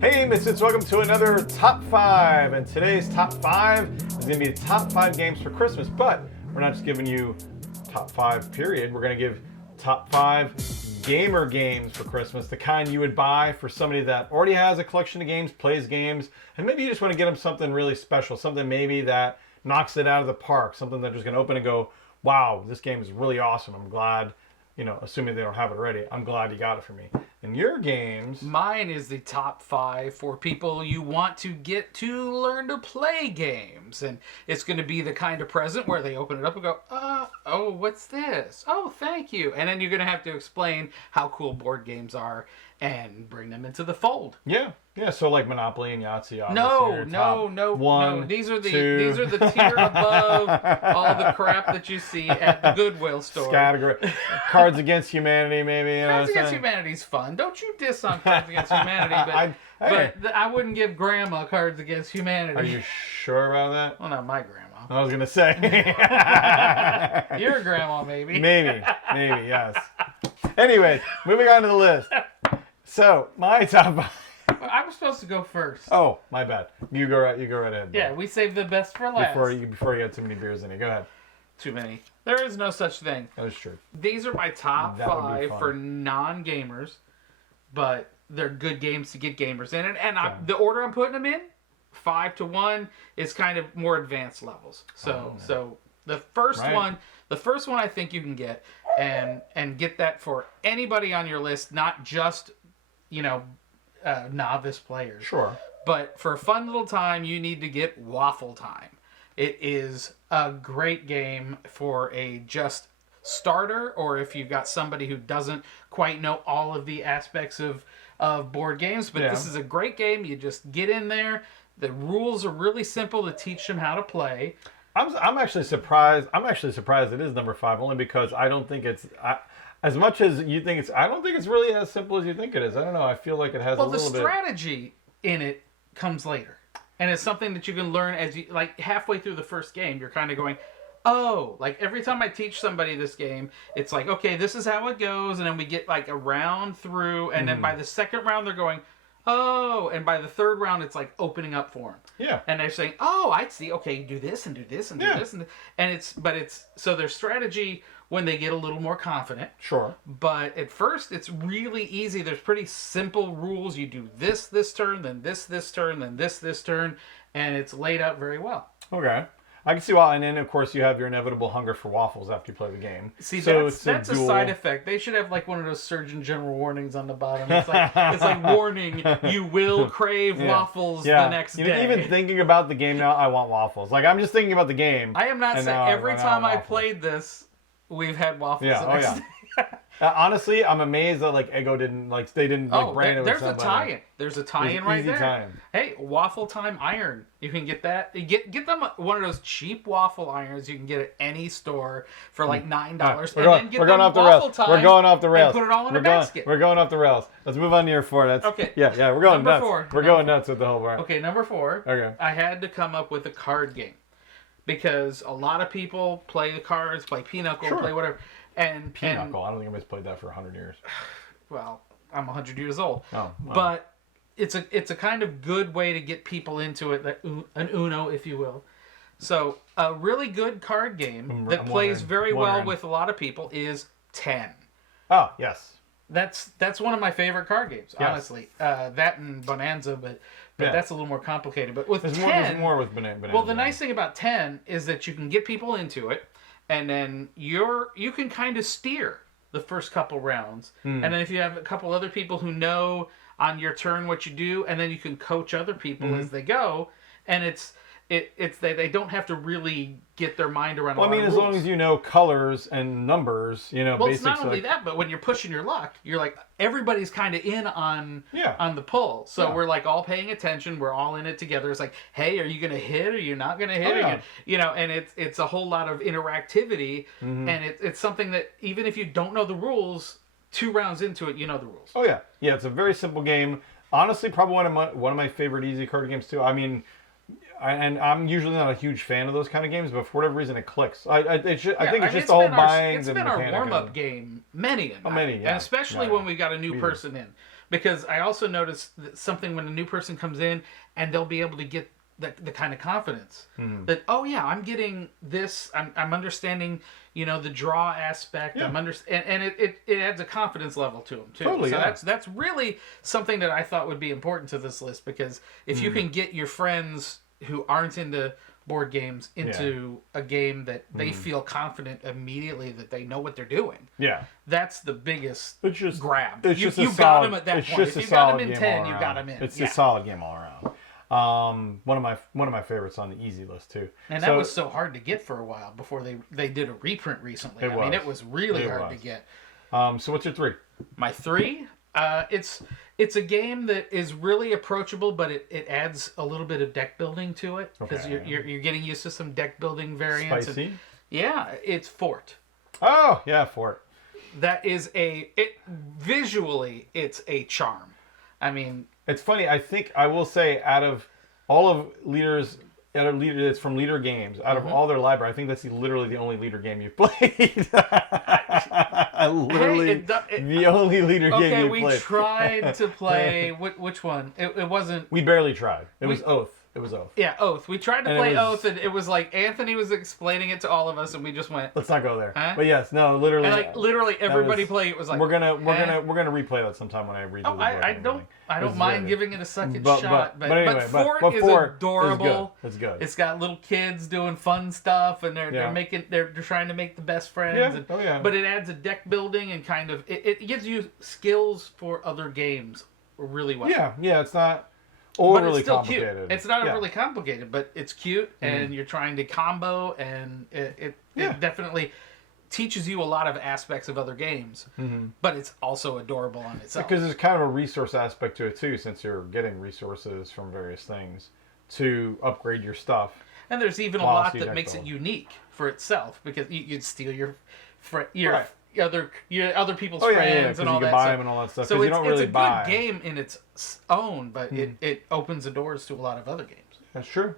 Hey Misfits, welcome to another Top 5. And today's Top 5 is going to be the Top 5 games for Christmas. But we're not just giving you Top 5 period. We're going to give Top 5 gamer games for Christmas. The kind you would buy for somebody that already has a collection of games, plays games, and maybe you just want to get them something really special. Something maybe that knocks it out of the park. Something they're just going to open and go, wow, this game is really awesome. I'm glad, assuming they don't have it already, I'm glad you got it for me. And your games... Mine is the top 5 for people you want to get to learn to play games. And it's going to be the kind of present where they open it up and go, oh, what's this? Oh, thank you. And then you're going to have to explain how cool board games are and bring them into the fold. Yeah, so like Monopoly and Yahtzee. No. These are the tier above all the crap that you see at the Goodwill store. Cards Against Humanity, maybe. Cards Against Humanity's fun. Don't you diss on Cards Against Humanity, but I wouldn't give Grandma Cards Against Humanity. Are you sure about that? Well, not my grandma. I was gonna say. Your grandma, maybe. Maybe, yes. Anyways, moving on to the list. So my top 5. I was supposed to go first. Oh, my bad. You go right ahead. Yeah, we saved the best for last. Before you had too many beers in you. Go ahead. Too many. There is no such thing. That is true. These are my top 5 for non-gamers, but they're good games to get gamers in. And the order I'm putting them in, 5 to 1, is kind of more advanced levels. So the first one I think you can get, and get that for anybody on your list, not just novice players. Sure. But for a fun little time, you need to get Waffle Time. It is a great game for a just starter, or if you've got somebody who doesn't quite know all of the aspects of board games. But this is a great game. You just get in there. The rules are really simple to teach them how to play. I'm actually surprised. It is number 5, only because I don't think it's... as much as you think I don't think it's really as simple as you think it is. I don't know. I feel like it has a little bit... Well, the strategy in it comes later. And it's something that you can learn as you... Like, halfway through the first game, you're kind of going, oh... Like, every time I teach somebody this game, it's like, okay, this is how it goes. And then we get, like, a round through. And then by the second round, they're going, oh... And by the third round, it's, like, opening up for them. Yeah. And they're saying, oh, I see. Okay, you do this and do this and do this. And it's... So their strategy... when they get a little more confident. Sure. But at first, it's really easy. There's pretty simple rules. You do this turn, then this turn, then this turn, and it's laid out very well. Okay. I can see why. And then, of course, you have your inevitable hunger for waffles after you play the game. See, so that's a side effect. They should have, like, one of those Surgeon General warnings on the bottom. It's like warning, you will crave waffles the next day. Even thinking about the game now, I want waffles. Like, I'm just thinking about the game. I am not saying every time I played this, we've had waffles the next day. Honestly, I'm amazed that Eggo didn't brand it with somebody. There's a tie-in. There's a tie-in right there. Time. Hey, Waffle Time iron. You can get that. Get them one of those cheap waffle irons you can get at any store for like $9. We're going off the rails. We're going off the rails. And put it all in a basket. We're going off the rails. Let's move on to your 4. Okay. Yeah, we're going nuts. Number 4. We're going nuts with the whole bar. Okay, number 4. Okay. I had to come up with a card game because a lot of people play the cards, play Pinochle, play whatever. And Pinochle, I don't think anybody's played that for 100 years. Well, I'm 100 years old. Oh, wow. But it's a kind of good way to get people into it, an Uno, if you will. So a really good card game that plays very well with a lot of people is 10. Oh, yes. That's one of my favorite card games, honestly. That and Bonanza, but that's a little more complicated. But with 10, there's more with Bonanza. Well, the nice thing about 10 is that you can get people into it. And then you can kind of steer the first couple rounds. And then if you have a couple other people who know on your turn what you do, and then you can coach other people as they go. And it's they don't have to really get their mind around. Well, as long as you know colors and numbers, Well, it's not only that, but when you're pushing your luck, you're like everybody's kind of in on the pull. So we're like all paying attention. We're all in it together. It's like, hey, are you going to hit? Are you not going to hit? And it's a whole lot of interactivity, and it's something that even if you don't know the rules, 2 rounds into it, you know the rules. Oh yeah, it's a very simple game. Honestly, probably one of my favorite easy card games too. And I'm usually not a huge fan of those kind of games, but for whatever reason, it clicks. I think it's just the whole buying. It's been our warm-up game, many, and especially when we got a new person in. because I also noticed that something when a new person comes in and they'll be able to get the kind of confidence that, oh yeah, I'm getting this, I'm understanding, the draw aspect. Yeah. And it adds a confidence level to them too. Totally, so yeah. that's really something that I thought would be important to this list, because if you can get your friends who aren't into board games into a game that they feel confident immediately that they know what they're doing. Yeah. That's the biggest It's grab. It's You just a got solid, them at that it's point. Just If a you got solid them in game 10, all you around. got them in. It's a solid game all around. One of my favorites on the easy list too. And that was so hard to get for a while before they did a reprint recently. It was really hard to get. So what's your 3? My 3, it's a game that is really approachable, but it adds a little bit of deck building to it, because you're getting used to some deck building variants. Spicy. It's Fort. Oh yeah, Fort. That is visually it's a charm. I mean, it's funny. I think I will say, out of all of it's from Leader Games. Out of all their library, I think that's literally the only Leader game you've played. Literally, the only Leader game you've played. Okay, we tried to play which one? It wasn't. We barely tried. It was Oath. It was Oath. Yeah, Oath. We tried to play Oath, and it was like Anthony was explaining it to all of us, and we just went, let's not go there. Huh? But yes, no, literally. And literally everybody playing it was like, we're gonna replay that sometime when I read the book. I don't mind giving it a second shot, but anyway, Fort is adorable. It's good. It's got little kids doing fun stuff, and they're trying to make the best friends. But it adds a deck building and kind of it gives you skills for other games really well. Yeah, it's not but overly it's still complicated. Cute. It's not overly complicated, but it's cute, and you're trying to combo, and it definitely teaches you a lot of aspects of other games. But it's also adorable on itself. Because there's kind of a resource aspect to it too, since you're getting resources from various things to upgrade your stuff. And there's even a lot that makes it unique for itself, because you'd steal your other people's friends and all you that can buy stuff. them and all that stuff. So you don't really it's a buy. good game in its own, but it opens the doors to a lot of other games. That's true.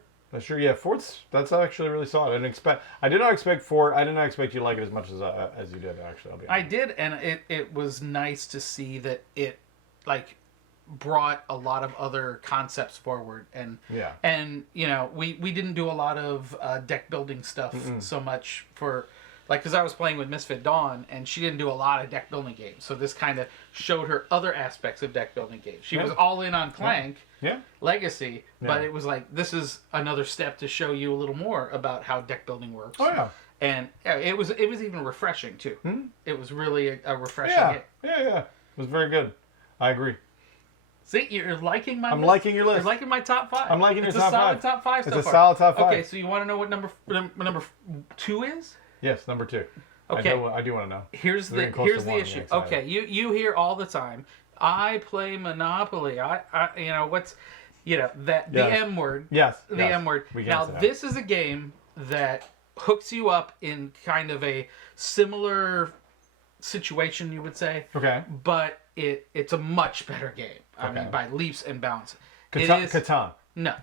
Yeah, Fort's that's actually really solid. I did not expect Fort. I did not expect you to like it as much as you did. Actually, I did, and it was nice to see that it brought a lot of other concepts forward, and we didn't do a lot of deck building stuff so much for. Because I was playing with Misfit Dawn, and she didn't do a lot of deck building games. So this kind of showed her other aspects of deck building games. She was all in on Clank Legacy, but it was like, this is another step to show you a little more about how deck building works. Oh, yeah. And it was even refreshing, too. It was really a refreshing game. Yeah. It was very good. I agree. See, you're liking my list. I'm liking your list. You're liking my top 5. I'm liking your top 5. It's a solid top 5 so far. It's a solid top 5. Okay, so you want to know what number 2 is? Yes, number 2. Okay. I do want to know. Here's the issue. Okay, you hear all the time, I play Monopoly. The M word. Yes. The M word. Now this is a game that hooks you up in kind of a similar situation, you would say. Okay. But it's a much better game. I mean, by leaps and bounds. Catan. No.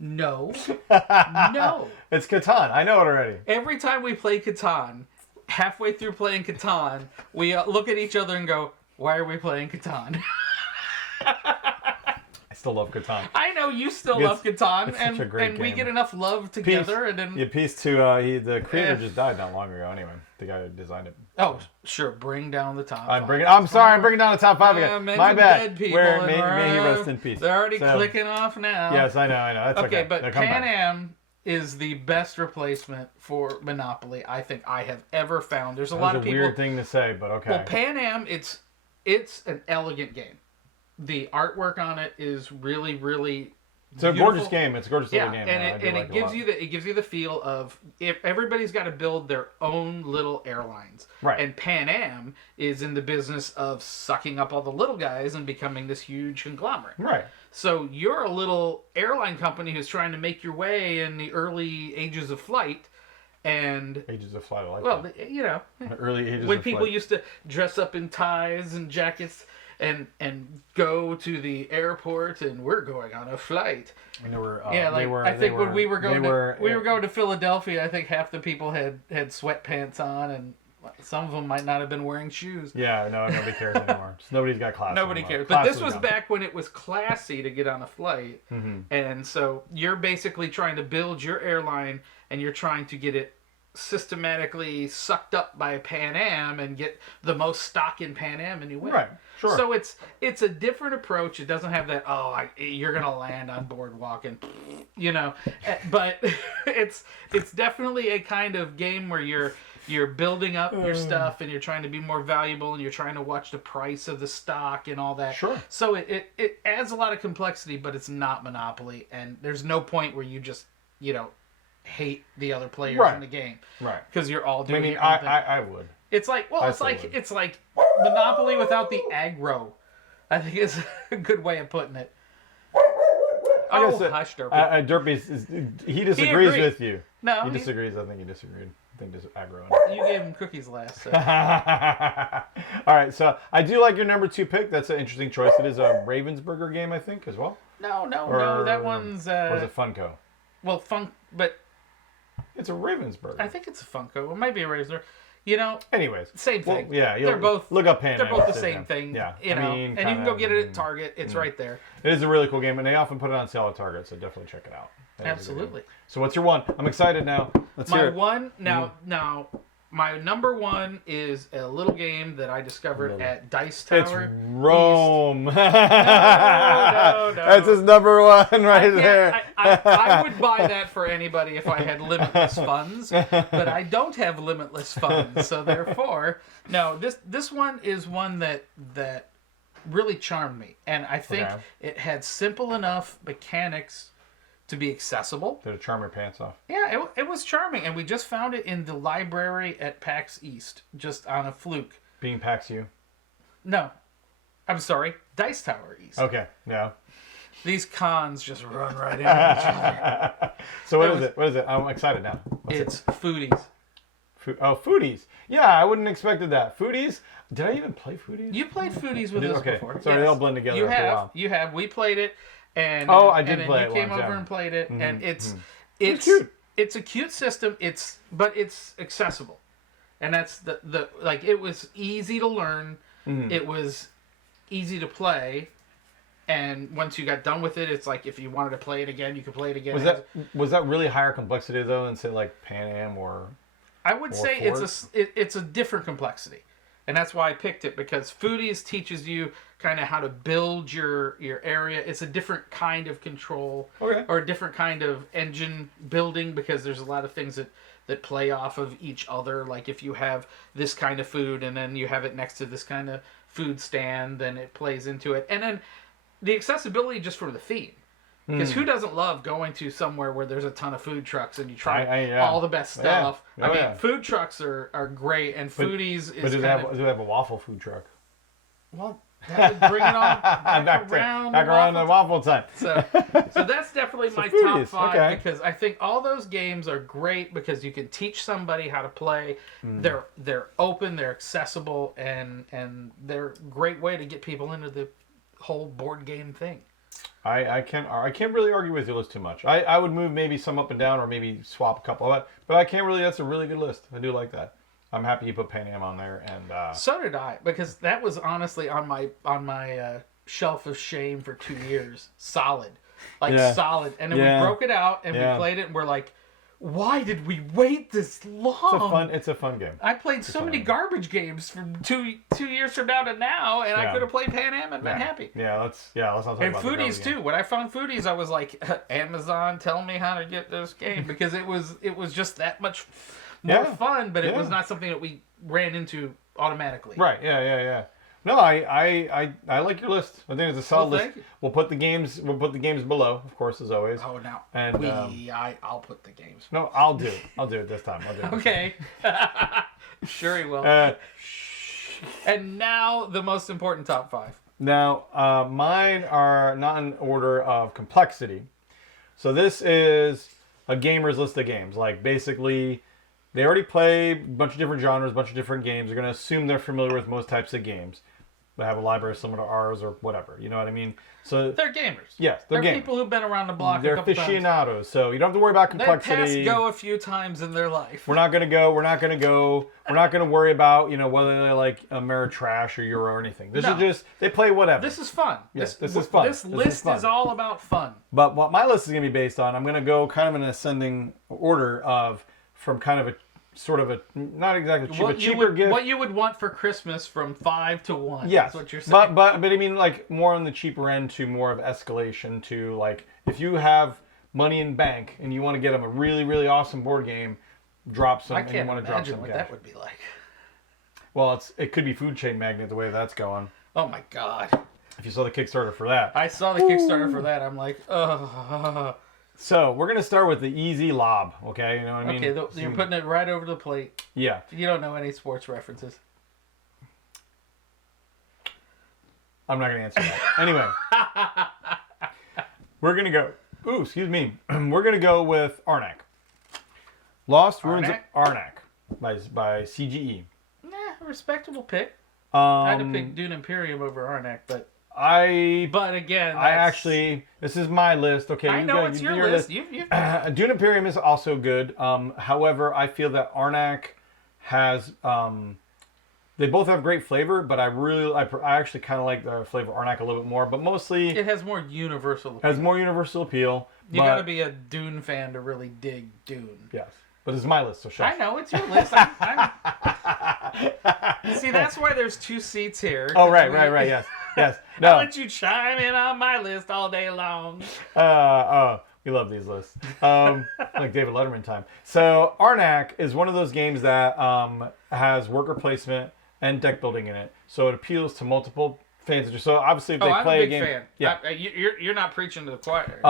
No. It's Catan. I know it already. Every time we play Catan, halfway through playing Catan, we look at each other and go, why are we playing Catan? I still love Catan. I know you still love Catan, and we get enough love together. And then the creator just died not long ago anyway. The guy who designed it. Oh, sure. Bring down the top 5. I'm bringing down the top 5 again. My bad. May he rest in peace. They're already clicking off now. Yes, I know. That's okay. But Pan Am is the best replacement for Monopoly I think I have ever found. There's a lot of people. Weird thing to say, but okay. Well, Pan Am, it's an elegant game. The artwork on it is really, really. It's a gorgeous game. It's a gorgeous little game. And it gives you the feel of if everybody's got to build their own little airlines. Right. And Pan Am is in the business of sucking up all the little guys and becoming this huge conglomerate. Right. So you're a little airline company who's trying to make your way in the early ages of flight. And ages of flight, I like that. The early ages of flight. When people used to dress up in ties and jackets and go to the airport, and we're going on a flight. And they were, when we were going to Philadelphia, I think half the people had sweatpants on, and Some of them might not have been wearing shoes. Yeah, no, nobody cares anymore. Just nobody's got class. Nobody anymore. cares. But Class this was gone. back when it was classy to get on a flight. And so you're basically trying to build your airline and you're trying to get it systematically sucked up by Pan Am and get the most stock in Pan Am and you win. Right, sure. So it's a different approach. It doesn't have that, you're going to land on boardwalk and, but it's definitely a kind of game where you're building up your stuff and you're trying to be more valuable and you're trying to watch the price of the stock and all that. Sure. So it adds a lot of complexity, but it's not Monopoly. And there's no point where you just, hate the other players in the game. Right. Because you're all doing your own thing. I would. It's like, it's like Monopoly without the aggro. I think is a good way of putting it. Hush, Derpy. Derpy, he disagrees with you. No, he disagrees. I think he disagreed. I think there's aggro. You gave him cookies last. So. All right, so I do like your number 2 pick. That's an interesting choice. It is a Ravensburger game, I think, as well. No. That one's. Or is it Funko? Well, but. It's a Ravensburger. I think it's a Funko. It might be a Ravensburger. Anyways, same thing. Well, yeah, they're both. Look up Pan Am. They're both the same thing. Yeah, and you can go get it at Target. It's right there. It is a really cool game, and they often put it on sale at Target, so definitely check it out. Absolutely. So what's your one? I'm excited now. Let's hear it. Now, my number 1 is a little game that I discovered at Dice Tower. It's Rome. No. That's his number 1 right there. I would buy that for anybody if I had limitless funds, but I don't have limitless funds, so therefore, no. This one is one that really charmed me, and I think it had simple enough mechanics to be accessible. Did it charm your pants off? Yeah, it was charming, and we just found it in the library at PAX East, just on a fluke. Being PAX U? No. I'm sorry, Dice Tower East. Okay, yeah. These cons just run right into each other. So what is it? What is it? I'm excited now. It's Foodies. Foodies. Yeah, I wouldn't have expected that. Foodies? Did I even play Foodies? You played Foodies with us before. So they all blend together You after a while. You have. We played it. And I did play it. You came over and played it, and it's cute. It's a cute system. But it's accessible, and that's the it was easy to learn. It was easy to play, and once you got done with it, it's like if you wanted to play it again, you could play it again. Was that really higher complexity though than say like Pan Am or? I would say it's a different complexity. And that's why I picked it, because Foodies teaches you kind of how to build your area. It's a different kind of control, or a different kind of engine building, because there's a lot of things that play off of each other. Like if you have this kind of food and then you have it next to this kind of food stand, then it plays into it. And then the accessibility just for the theme. Because who doesn't love going to somewhere where there's a ton of food trucks and you try all the best stuff? Yeah. Food trucks are great, and Foodies is But do they have a waffle food truck? Well, that would bring it on back around the waffle time. So that's definitely my Foodies, top 5, because I think all those games are great because you can teach somebody how to play. They're open, they're accessible, and they're a great way to get people into the whole board game thing. I can't really argue with your list too much. I would move maybe some up and down, or maybe swap a couple of it, but I can't really. That's a really good list. I do like that. I'm happy you put Pan Am on there, and so did I, because that was honestly on my shelf of shame for 2 years, solid, solid, and then we broke it out and we played it, and we're like, why did we wait this long? It's a fun game. I played so many garbage games from two years from now to now, and I could have played Pan Am and been happy. Let's not talk about Foodies too. When I found Foodies, I was like, Amazon, tell me how to get this game, because it was just that much more fun, but it was not something that we ran into automatically. Right. Yeah. No, I like your list. I think it's a solid list. You. We'll put the games below, of course, as always. Oh, now. And I'll put the games. No, I'll do it. I'll do it this time. Okay. Sure he will. And now the most important top 5. Now, mine are not in order of complexity. So this is a gamer's list of games. Like, basically, they already play a bunch of different genres, a bunch of different games. They're going to assume they're familiar with most types of games. that have a library similar to ours or whatever. You know what I mean? So They're gamers. yes, they're gamers. people who've been around the block. They're a couple times. aficionados, so you don't have to worry about They complexity. passed go a few times in their life. We're not gonna go. We're not gonna worry about whether they like Ameritrash or Euro or anything. This is just they play whatever. This is fun. Yes, this is fun. This list is all about fun. But what my list is gonna be based on, I'm gonna go kind of in an ascending order from kind of a sort of a not exactly cheap, a cheaper gift. What you would want for Christmas from 5 to 1. Yes, that's what you're saying. but I mean like more on the cheaper end to more of escalation to like if you have money in bank and you want to get them a really really awesome board game, drop some. I and can't you want to drop imagine some what cash. that would be like. Well, it could be Food Chain Magnet the way that's going. Oh my god! If you saw the Kickstarter for that. I saw the Kickstarter for that. I'm like, ugh. So we're gonna start with the easy lob, okay? You know what I mean? Okay, you're putting it right over the plate. Yeah. You don't know any sports references. I'm not gonna answer that. Anyway, we're gonna go. Ooh, excuse me. We're gonna go with Arnak. Lost Ruins of Arnak by CGE. Nah, a respectable pick. I had to pick Dune Imperium over Arnak, but again, this is my list. Okay, I know it's your list. Dune Imperium is also good. However, I feel that Arnak has they both have great flavor, but I actually kind of like the flavor of Arnak a little bit more. But mostly, it has more universal appeal. You got to be a Dune fan to really dig Dune. Yes, but it's my list, so shush. I know it's your list. See, that's why there's 2 seats here. Oh, right, yes. No. I'll let you chime in on my list all day long. We love these lists. Like David Letterman time. So Arnak is one of those games that has worker placement and deck building in it. So it appeals to multiple fans. So obviously if they play I'm a big game, fan. yeah. You're not preaching to the choir.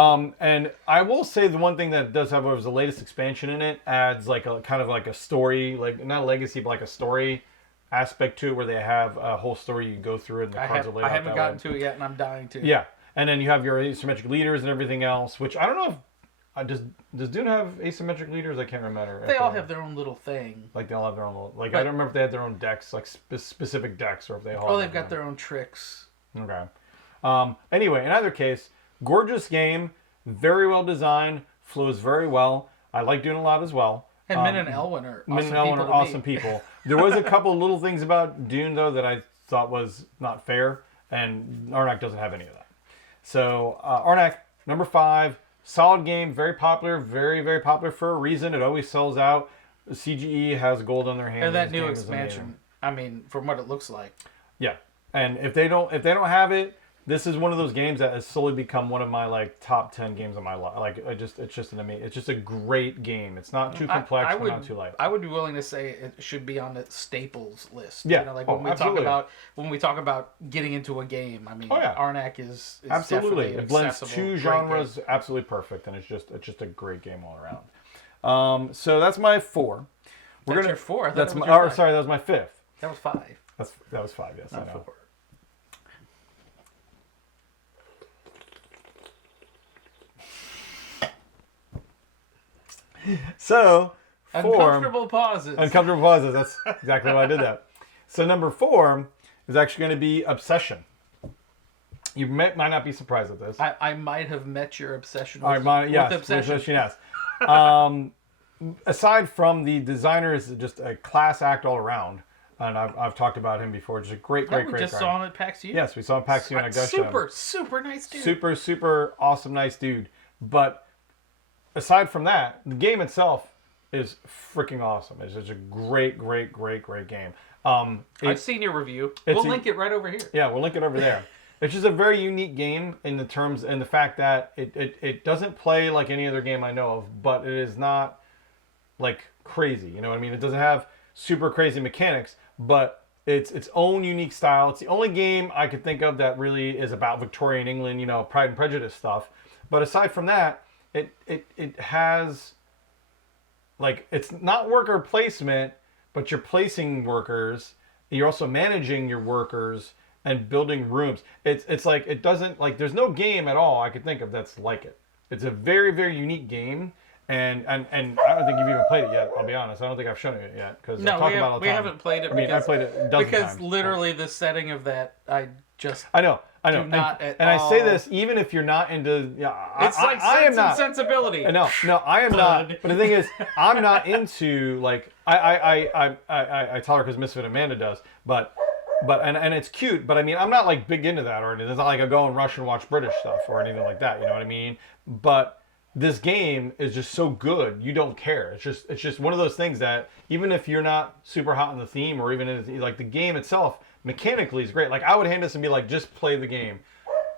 And I will say the one thing that it does have was the latest expansion in it adds like a kind of like a story, like not a legacy, but like a story aspect to it where they have a whole story you go through and the cards are laid out. I haven't gotten to it yet, and I'm dying to. Yeah, and then you have your asymmetric leaders and everything else, which I don't know if does Dune have asymmetric leaders? I can't remember. They all have their own little thing. Like they all have their own little. Like I don't remember if they had their own decks, like specific decks, or if they all. Oh, they've got their own tricks. Okay. Anyway, in either case, gorgeous game, very well designed, flows very well. I like Dune a lot as well. And Min and Elwyn are awesome people. There was a couple little things about Dune though that I thought was not fair, and Arnak doesn't have any of that. So Arnak, number 5, solid game, very popular, very very popular for a reason. It always sells out. CGE has gold on their hands. And that new expansion. I mean, from what it looks like. Yeah, and if they don't have it, this is one of those games that has slowly become one of my like top 10 games of my life. Like it's just a great game. It's not too complex, but not too light. I would be willing to say it should be on the staples list. Yeah, you know, like absolutely. when we talk about getting into a game. I mean, yeah. Arnak is absolutely. Definitely It blends 2 genres absolutely perfect, and it's just a great game all around. So that's my 4. That's your 4. That was my 5th. That was 5. That was 5. Yes, not I know. 4. So, 4. Uncomfortable pauses. That's exactly why I did that. So number 4 is actually going to be Obsession. You might not be surprised at this. I might have met your obsession with, Obsession. Yes. Aside from the designer is just a class act all around, and I've talked about him before. Just a great We just saw him at PAX U. Yes, we saw him at PAX U in Augusta. Super nice dude. Super awesome, nice dude. But aside from that, the game itself is freaking awesome. It's just a great game. I've seen your review. We'll link it right over here. Yeah, we'll link it over there. It's just a very unique game in the fact that it doesn't play like any other game I know of, but it is not like crazy. You know what I mean? It doesn't have super crazy mechanics, but it's its own unique style. It's the only game I could think of that really is about Victorian England, Pride and Prejudice stuff. But aside from that, it has like it's not worker placement, but you're placing workers. You're also managing your workers and building rooms. It's like it doesn't like there's no game at all I could think of that's like it. It's a very very unique game, And I don't think you've even played it yet. I'll be honest. I don't think I've shown it yet because No, I talk about it all the we time. haven't played it. I mean, I played it a dozen because times. literally the setting of that, I know. do not at and I all. say this even if you're not into. Yeah, It's like I am Sense not. and Sensibility. No, I am not. But the thing is, I'm not into like I tell her because Misfit Amanda does, but and it's cute. But I mean, I'm not like big into that or anything. It's not like I go and rush and watch British stuff or anything like that. You know what I mean? But this game is just so good, you don't care. It's just one of those things that even if you're not super hot in the theme or even in like the game itself mechanically is great. Like I would hand this and be like, just play the game,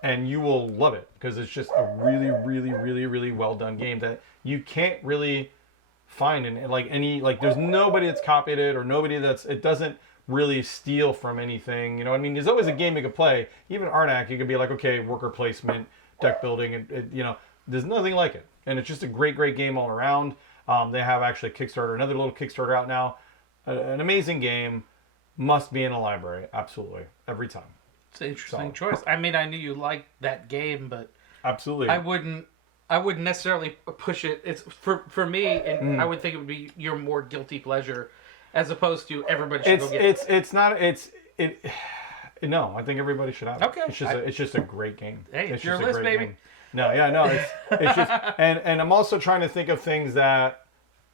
and you will love it because it's just a really, really, really, really well done game that you can't really find in like any like. There's nobody that's copied it or nobody that's it doesn't really steal from anything. You know what I mean? There's always a game you could play. Even Arnak, you could be like, okay, worker placement, deck building, you know. There's nothing like it, and it's just a great game all around. They have actually a Kickstarter, another little Kickstarter out now. An amazing game, must be in a library, absolutely, every time. It's an interesting choice. I mean, I knew you liked that game, but absolutely, I wouldn't necessarily push it. It's for me, and I would think it would be your more guilty pleasure, as opposed to everybody should go get it. It's not. No, I think everybody should have it. Okay, It's just a great game. Hey, it's your just a list, great baby. game. No, yeah, no, it's just, and I'm also trying to think of things that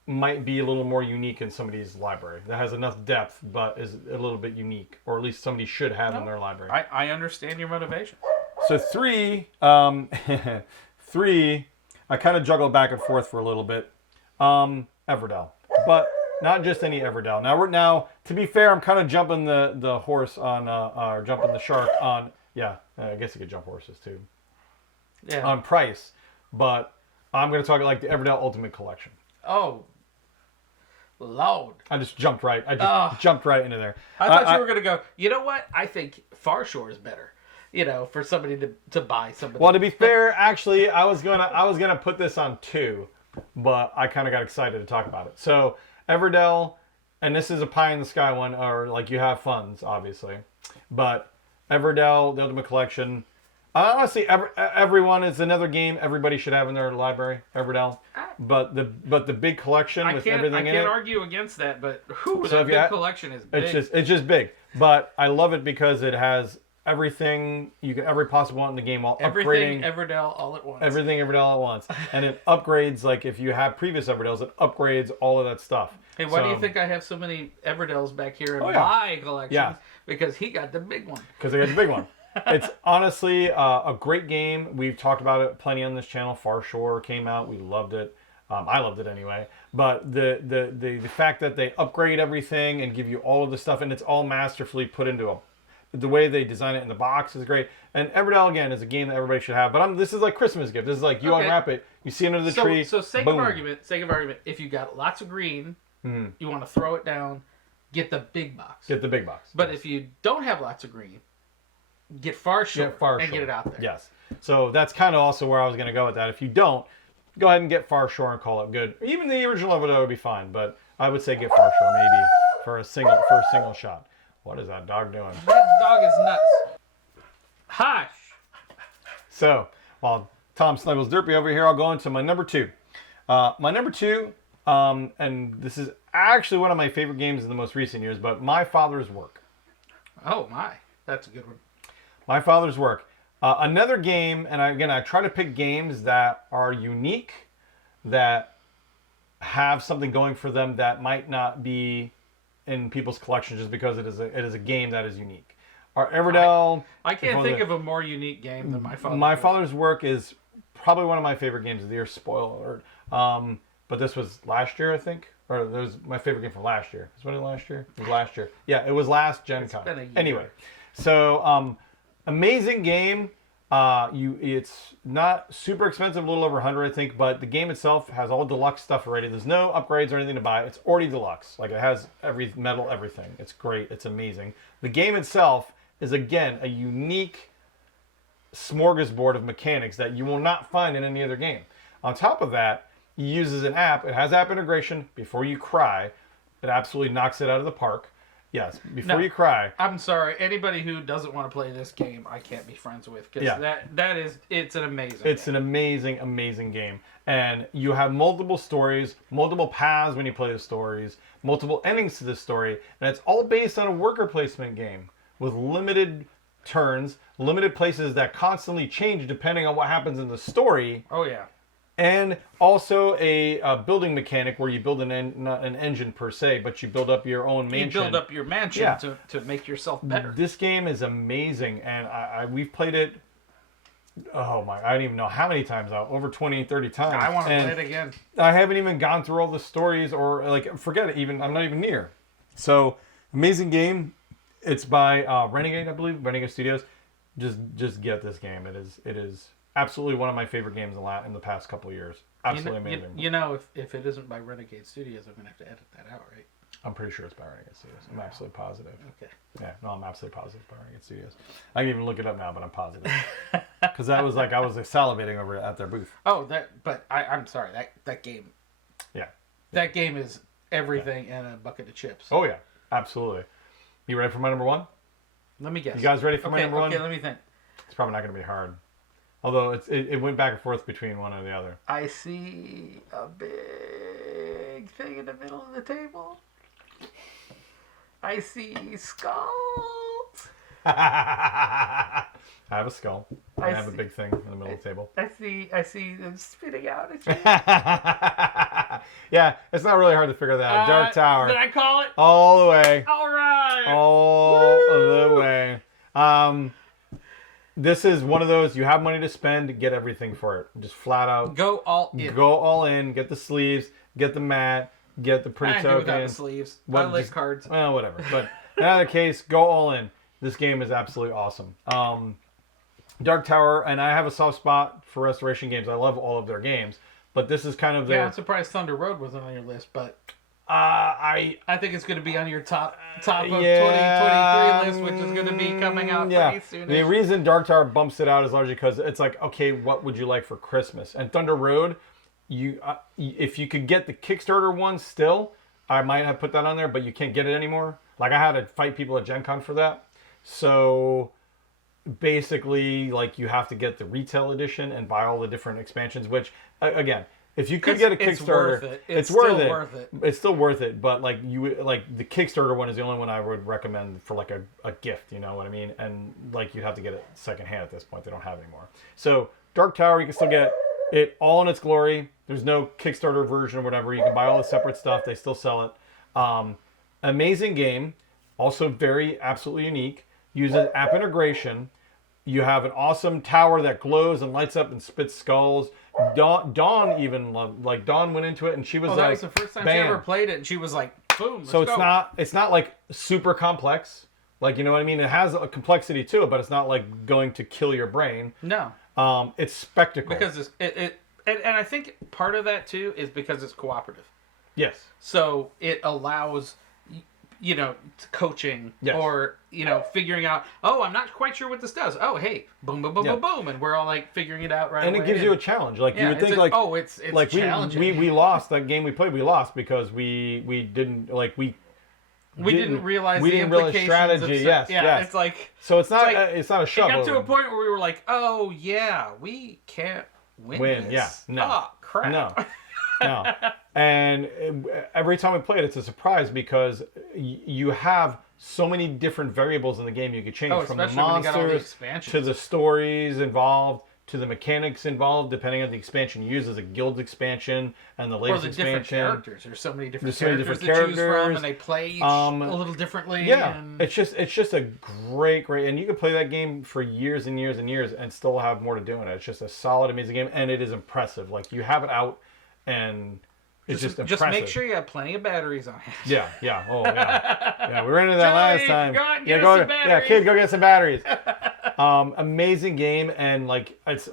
might be a little more unique in somebody's library that has enough depth, but is a little bit unique, or at least somebody should have in their library. I understand your motivation. So three, I kind of juggled back and forth for a little bit. Everdell, but not just any Everdell. Now to be fair, I'm kind of jumping the horse on, or jumping the shark on. Yeah, I guess you could jump horses too. Yeah. On price, but I'm going to talk like the Everdell Ultimate Collection. Oh, Lord! I just jumped right. Jumped right into there. I thought you were going to go. You know what? I think Far Shore is better. You know, for somebody to buy somebody. Well, to be fair, actually, I was gonna put this on 2, but I kind of got excited to talk about it. So Everdell, and this is a pie in the sky one, or like you have funds, obviously, but Everdell, the Ultimate Collection. Honestly, everyone is another game everybody should have in their library. Everdell, but the big collection with everything in it. I can't argue against that, but So the big collection is big. It's just big. But I love it because it has everything you can ever possible want in the game while everything upgrading Everdell all at once. everything Everdell at once, and it upgrades like if you have previous Everdells, it upgrades all of that stuff. Hey, why do you think I have so many Everdells back here in yeah. my collection? Yeah. Because he got the big one. Because I got the big one. It's honestly a great game. We've talked about it plenty on this channel. Far Shore came out. We loved it. I loved it anyway. But the fact that they upgrade everything and give you all of the stuff, and it's all masterfully put into the way they design it in the box is great. And Everdell, again, is a game that everybody should have. But this is like Christmas gift. This is like you unwrap it, you see it under the tree. So sake boom. of argument, if you got lots of green, you want to throw it down, get the big box. Get the big box. But if you don't have lots of green, get Far Shore and get it out there. Yes. So that's kind of also where I was going to go with that. If you don't, go ahead and get Far Shore and call it good. Even the original Everdell would be fine, but I would say get Far Shore maybe for a single shot. What is that dog doing? That dog is nuts. Hush. So while Tom snuggles Derpy over here, I'll go into my number 2. My number 2, and this is actually one of my favorite games in the most recent years, but My Father's Work. Oh my, that's a good one. My Father's Work. Another game, and I try to pick games that are unique, that have something going for them that might not be in people's collection just because it is a game that is unique. Our Everdell. I can't think of a more unique game than My Father's Work. My Father's Work is probably one of my favorite games of the year. Spoiler alert. But this was last year, I think. Or it was my favorite game from last year. Was it last year? It was last year. Yeah, it was last Gen Con. been a year. Anyway, so amazing game. It's not super expensive, a little over 100, I think, but the game itself has all deluxe stuff already. There's no upgrades or anything to buy. It's already deluxe. Like, it has every metal, everything. It's great. It's amazing. The game itself is, again, a unique smorgasbord of mechanics that you will not find in any other game. On top of that, it uses an app. It has app integration. Before you cry, it absolutely knocks it out of the park. Yes, before you cry. I'm sorry. Anybody who doesn't want to play this game, I can't be friends with, because it's an amazing. It's an amazing, amazing game, and you have multiple stories, multiple paths when you play the stories, multiple endings to the story, and it's all based on a worker placement game with limited turns, limited places that constantly change depending on what happens in the story. Oh yeah. And also a building mechanic where you build not an engine per se, but you build up your own mansion. You build up your mansion to make yourself better. This game is amazing, and we've played it, I don't even know how many times now, over 20, 30 times. I want to play it again. I haven't even gone through all the stories or, forget it, I'm not even near. So, amazing game. It's by Renegade, I believe, Renegade Studios. Just get this game. It is absolutely one of my favorite games in the past couple of years. Absolutely amazing. You know, if it isn't by Renegade Studios, I'm going to have to edit that out, right? I'm pretty sure it's by Renegade Studios. I'm absolutely positive. Okay. Yeah, no, I'm absolutely positive it's by Renegade Studios. I can even look it up now, but I'm positive. Because I was salivating over it at their booth. Oh, I'm sorry. That game. Yeah. That game is everything in a bucket of chips. Oh, yeah. Absolutely. You ready for my number one? Let me guess. You guys ready for my number one? Okay, let me think. It's probably not going to be hard. Although it went back and forth between one or the other. I see a big thing in the middle of the table. I see skulls. I have a skull. I have a big thing in the middle of the table. I see them spitting out at you. Yeah, it's not really hard to figure that out. Dark Tower. Did I call it? All the way. All right. All the way. This is one of those, you have money to spend, get everything for it. Just flat out. Go all in. Go all in. Get the sleeves, get the mat, get the pretty tokens. Without the sleeves. I like cards. Well, whatever. But in either case, go all in. This game is absolutely awesome. Dark Tower, and I have a soft spot for Restoration games. I love all of their games. But this is kind of their... Yeah, I'm surprised Thunder Road wasn't on your list, but... I think it's going to be on your top of 2023 list, which is going to be coming out pretty soon. The reason Dark Tower bumps it out is largely because it's like, okay, what would you like for Christmas? And Thunder Road, if you could get the Kickstarter one still, I might have put that on there, but you can't get it anymore. Like, I had to fight people at Gen Con for that. So basically, like, you have to get the retail edition and buy all the different expansions, which, again, if you could get a Kickstarter, it's worth it. It's still worth it, but like the Kickstarter one is the only one I would recommend for like a gift, you know what I mean? And like you'd have to get it secondhand at this point. They don't have it anymore. So Dark Tower, you can still get it all in its glory. There's no Kickstarter version or whatever. You can buy all the separate stuff. They still sell it. Amazing game. Also very absolutely unique. Uses app integration. You have an awesome tower that glows and lights up and spits skulls. Dawn even Dawn went into it and she was like, that was the first time bam. She ever played it, and she was like, boom. So it's not like super complex, like, you know what I mean. It has a complexity to it, but it's not like going to kill your brain. No. It's spectacle because and I think part of that too is because it's cooperative. Yes. So it allows, coaching or, figuring out, I'm not quite sure what this does. Oh, hey, boom, boom, boom, boom, boom. And we're all like figuring it out right away. And it gives you a challenge. Like you would think it's like challenging. We lost that game we played. We lost because we didn't realize we the didn't realize implications strategy. Yes. Yes. It's like, so it's not a shovel. It got to a point where we were like, oh yeah, we can't win this. Yeah. No. Oh, crap. No. And every time we play it, it's a surprise because you have so many different variables in the game you could change, from the monsters to the stories involved to the mechanics involved, depending on the expansion you use. As a guild expansion and the latest expansion. Different characters. There's so many different characters to choose from, and they play each a little differently. Yeah, it's just a great, and you can play that game for years and years and years and still have more to do in it. It's just a solid, amazing game, and it is impressive. Like, you have it out, and it's just impressive. Just make sure you have plenty of batteries on it. Yeah. Oh, yeah. Yeah, we were into that last time. Go out and get some batteries. Yeah, kid, go get some batteries. Amazing game, and like it's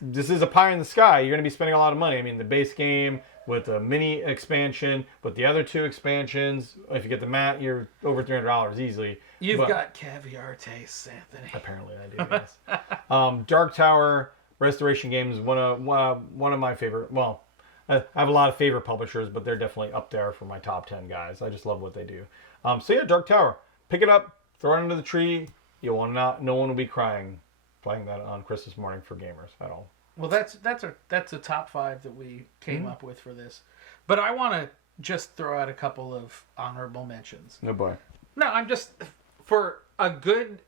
this is a pie in the sky. You're going to be spending a lot of money. I mean, the base game with the mini expansion, with the other two expansions, if you get the mat, you're over $300 easily. You've got caviar tastes, Anthony. Apparently, I do. Yes. Dark Tower Restoration Games, one of my favorite. Well, I have a lot of favorite publishers, but they're definitely up there for my top 10 guys. I just love what they do. So yeah, Dark Tower. pick it up, throw it under the tree. No one will be crying playing that on Christmas morning for gamers at all. Well, that's a top 5 that we came up with for this. But I want to just throw out a couple of honorable mentions. No boy. No, I'm just for a good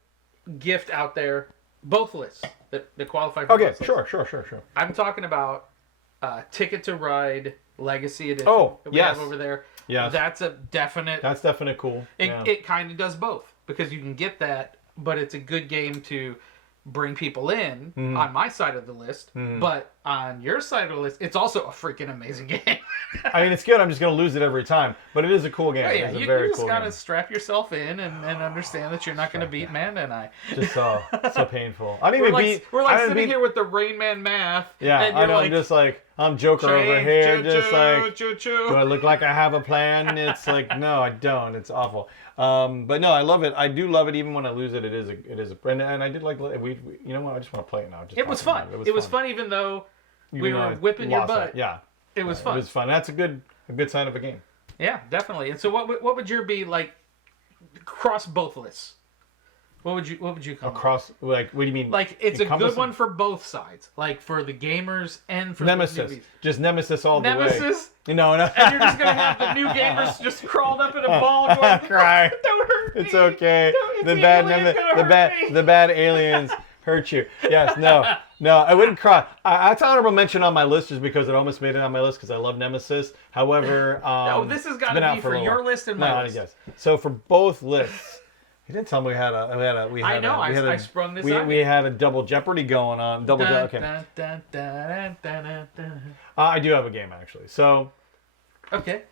gift out there. Both lists that qualify for. Okay, both sure. lists. I'm talking about Ticket to Ride Legacy Edition. Oh, that we yes. have over there. Yes. That's a definite. That's definitely cool. It kind of does both because you can get that, but it's a good game to bring people in on my side of the list. But on your side of the list, it's also a freaking amazing game. I mean, it's good. I'm just going to lose it every time. But it is a cool game. Oh, yeah, it's a you very just cool got to game. strap yourself in and understand that you're not going to beat Amanda and I. Just so painful. I didn't even beat... We're I like didn't sitting beat, here with the Rain Man math. Yeah, and I you're know. like, I'm just like, I'm Joker over here. Just like, do do I look like I have a plan? It's like, no, I don't. It's awful. But no, I love it. I do love it. Even when I lose it, it is a and I did like, we you know what? I just want to play it now. It was fun. It was fun even though we were whipping your butt. Yeah. It was fun. It was fun. That's a good sign of a game. Yeah, definitely. And so what would your be like cross both lists? What would you come across? Like, what do you mean? Like, it's a good one for both sides. Like, for the gamers and for Nemesis. the newbies. Just Nemesis all the way. Nemesis? No. And you're just going to have the new gamers just crawled up in a ball going, cry. Don't hurt me. It's okay. The bad aliens hurt you. Yes, no, I wouldn't cry. That's an honorable mention on my list just because it almost made it on my list because I love Nemesis. However, no, this has got to be for your list and my list. Yes. So for both lists. He didn't tell me I sprung this we had a double Jeopardy going on. Okay. I do have a game actually. So. Okay.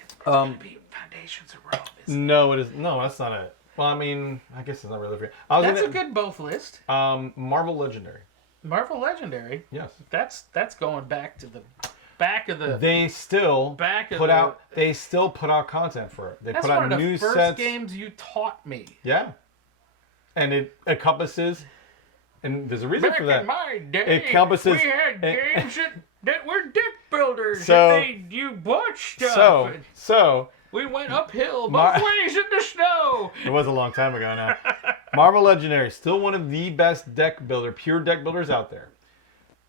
It's gonna be Foundations of Rome. No, it is. No, that's not it. Well, I mean, I guess it's not really fair. That's a good both list. Marvel Legendary. Marvel Legendary. Yes. That's going back to the back of the. They still put out content for it. They put out new sets. That's one of the first games you taught me. Yeah. And it encompasses, and there's a reason for that. Back in my day, it encompasses. We had games that were deck builders. And you bought stuff. So. We went uphill both ways in the snow. It was a long time ago now. Marvel Legendary, still one of the best pure deck builders out there.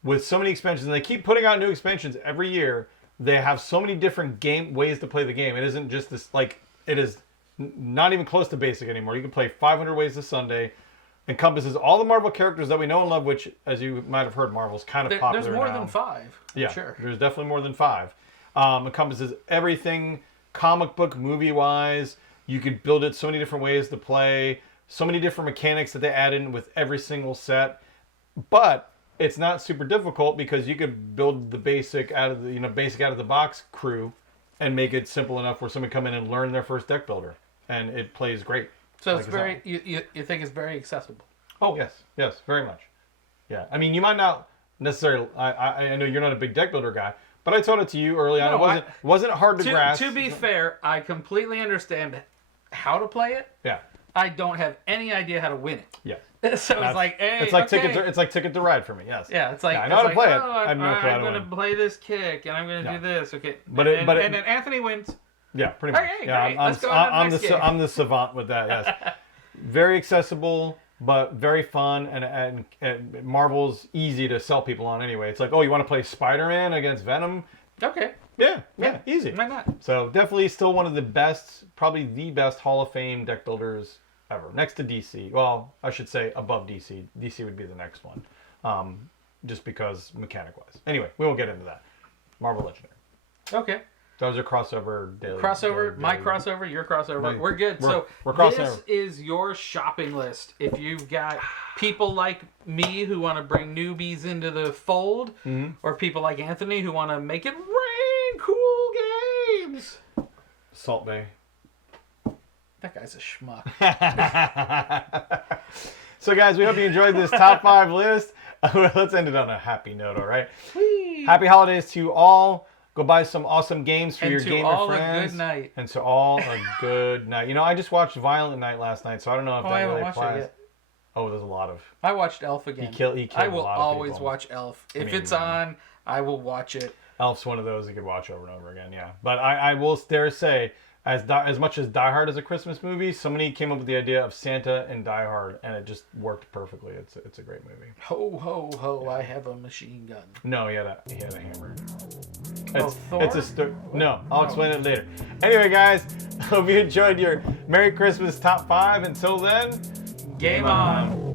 With so many expansions, and they keep putting out new expansions every year. They have so many different ways to play the game. It isn't just this, like, it is not even close to basic anymore. You can play 500 ways this Sunday. Encompasses all the Marvel characters that we know and love, which, as you might have heard, Marvel's kind of popular now. There's more now. than 5. Yeah, sure. There's definitely more than 5. Encompasses everything. Comic book, movie-wise, you could build it so many different ways to play, so many different mechanics that they add in with every single set. But it's not super difficult because you could build the basic out of the box crew and make it simple enough where someone come in and learn their first deck builder, and it plays great. So it's very you think it's very accessible. Oh yes, very much. Yeah, I mean you might not necessarily. I know you're not a big deck builder guy. But I told it to you early on. It wasn't hard to grasp. To be fair, I completely understand how to play it. Yeah. I don't have any idea how to win it. Yeah. So it's like, hey, it's like Ticket to Ride for me. Yes. Yeah, it's like I know how to play it. I have no clue how I'm to going to play this kick, and I'm going to do this. Okay. And then Anthony wins. Yeah, pretty much. Okay, yeah, great. Let's go on to the next game. I'm the savant with that. Yes. Very accessible, but very fun, and Marvel's easy to sell people on anyway. It's like, oh, you want to play Spider-Man against Venom? Okay. Yeah, easy. Why not? So definitely still one of the best, probably the best Hall of Fame deck builders ever. Next to DC. Well, I should say above DC. DC would be the next one. Just because mechanic-wise. Anyway, we won't get into that. Marvel Legendary. Okay. That was a crossover daily. My crossover, your crossover. We're good. We're crossing this is your shopping list. If you've got people like me who want to bring newbies into the fold, or people like Anthony who want to make it rain cool games. Salt Bay. That guy's a schmuck. So guys, we hope you enjoyed this top 5 list. Let's end it on a happy note, all right? Whee! Happy holidays to you all. Go buy some awesome games for your gamer all friends. A good night. And to all a good night. You know, I just watched Violent Night last night, so I don't know if that really applies. It yet. Oh, there's a lot of. I watched Elf again. He killed I will a lot always of people. watch Elf. If it's on, I will watch it. Elf's one of those you could watch over and over again, yeah. But I will dare say, as much as Die Hard is a Christmas movie, somebody came up with the idea of Santa and Die Hard, and it just worked perfectly. It's a great movie. Ho ho ho! I have a machine gun. No, he had a hammer. Thor? No, I'll explain it later. Anyway, guys, hope you enjoyed your Merry Christmas top 5. Until then, Game on.